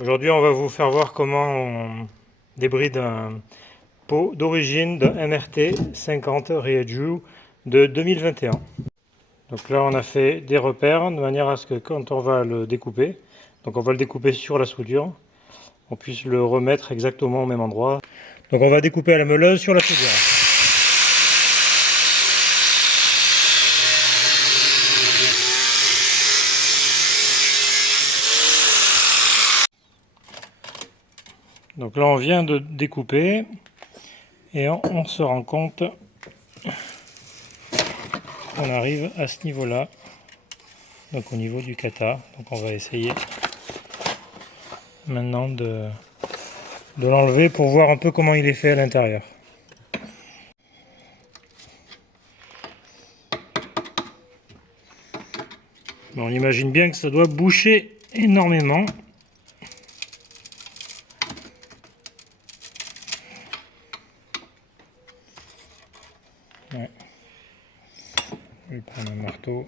Aujourd'hui, on va vous faire voir comment on débride un pot d'origine de MRT 50 Reiju de 2021. Donc là, on a fait des repères de manière à ce que quand on va le découper, donc on va le découper sur la soudure, on puisse le remettre exactement au même endroit. Donc on va découper à la meuleuse sur la soudure. Donc là, on vient de découper et on se rend compte qu'on arrive à ce niveau-là, donc au niveau du kata. Donc on va essayer maintenant de l'enlever pour voir un peu comment il est fait à l'intérieur. Bon, on imagine bien que ça doit boucher énormément. Ouais. Je vais prendre un marteau.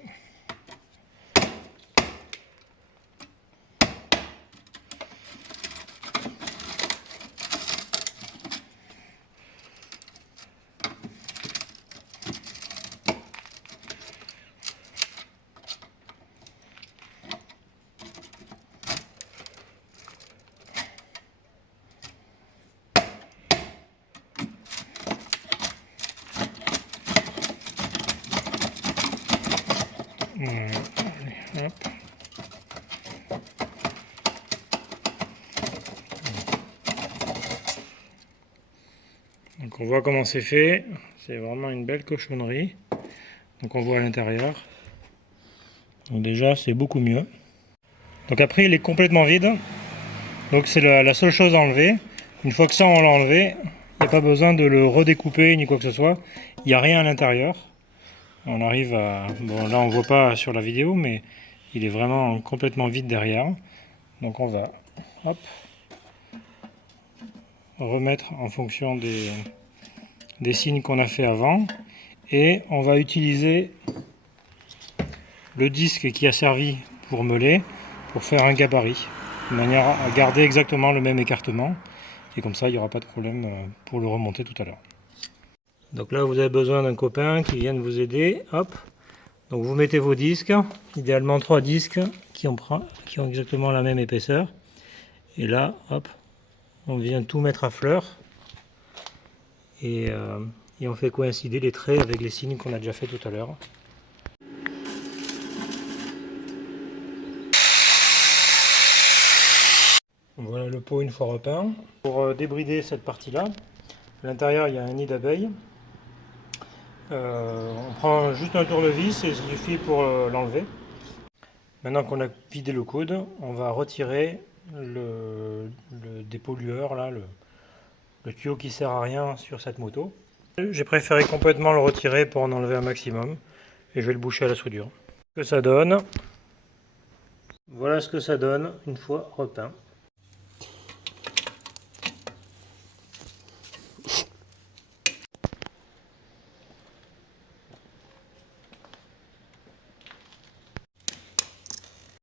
Allez, hop. Donc on voit comment c'est fait. C'est vraiment une belle cochonnerie. Donc on voit à l'intérieur. Donc déjà c'est beaucoup mieux. Donc après il est complètement vide. Donc c'est la seule chose à enlever. Une fois que ça on l'a enlevé, il n'y a pas besoin de le redécouper ni quoi que ce soit. Il n'y a rien à l'intérieur. On arrive à... Bon là on voit pas sur la vidéo mais il est vraiment complètement vide derrière. Donc on va hop, remettre en fonction des signes qu'on a fait avant. Et on va utiliser le disque qui a servi pour meuler pour faire un gabarit. De manière à garder exactement le même écartement. Et comme ça il n'y aura pas de problème pour le remonter tout à l'heure. Donc là vous avez besoin d'un copain qui vienne vous aider. Hop. Donc vous mettez vos disques, idéalement 3 disques qui ont exactement la même épaisseur. Et là, hop, on vient tout mettre à fleur. Et on fait coïncider les traits avec les signes qu'on a déjà fait tout à l'heure. Voilà le pot une fois repeint. Pour débrider cette partie-là, à l'intérieur il y a un nid d'abeilles. On prend juste un tournevis et ça suffit pour l'enlever. Maintenant qu'on a vidé le coude, on va retirer le dépollueur, là, le tuyau qui sert à rien sur cette moto. J'ai préféré complètement le retirer pour en enlever un maximum. Et je vais le boucher à la soudure. Ce que ça donne. Voilà ce que ça donne une fois repeint.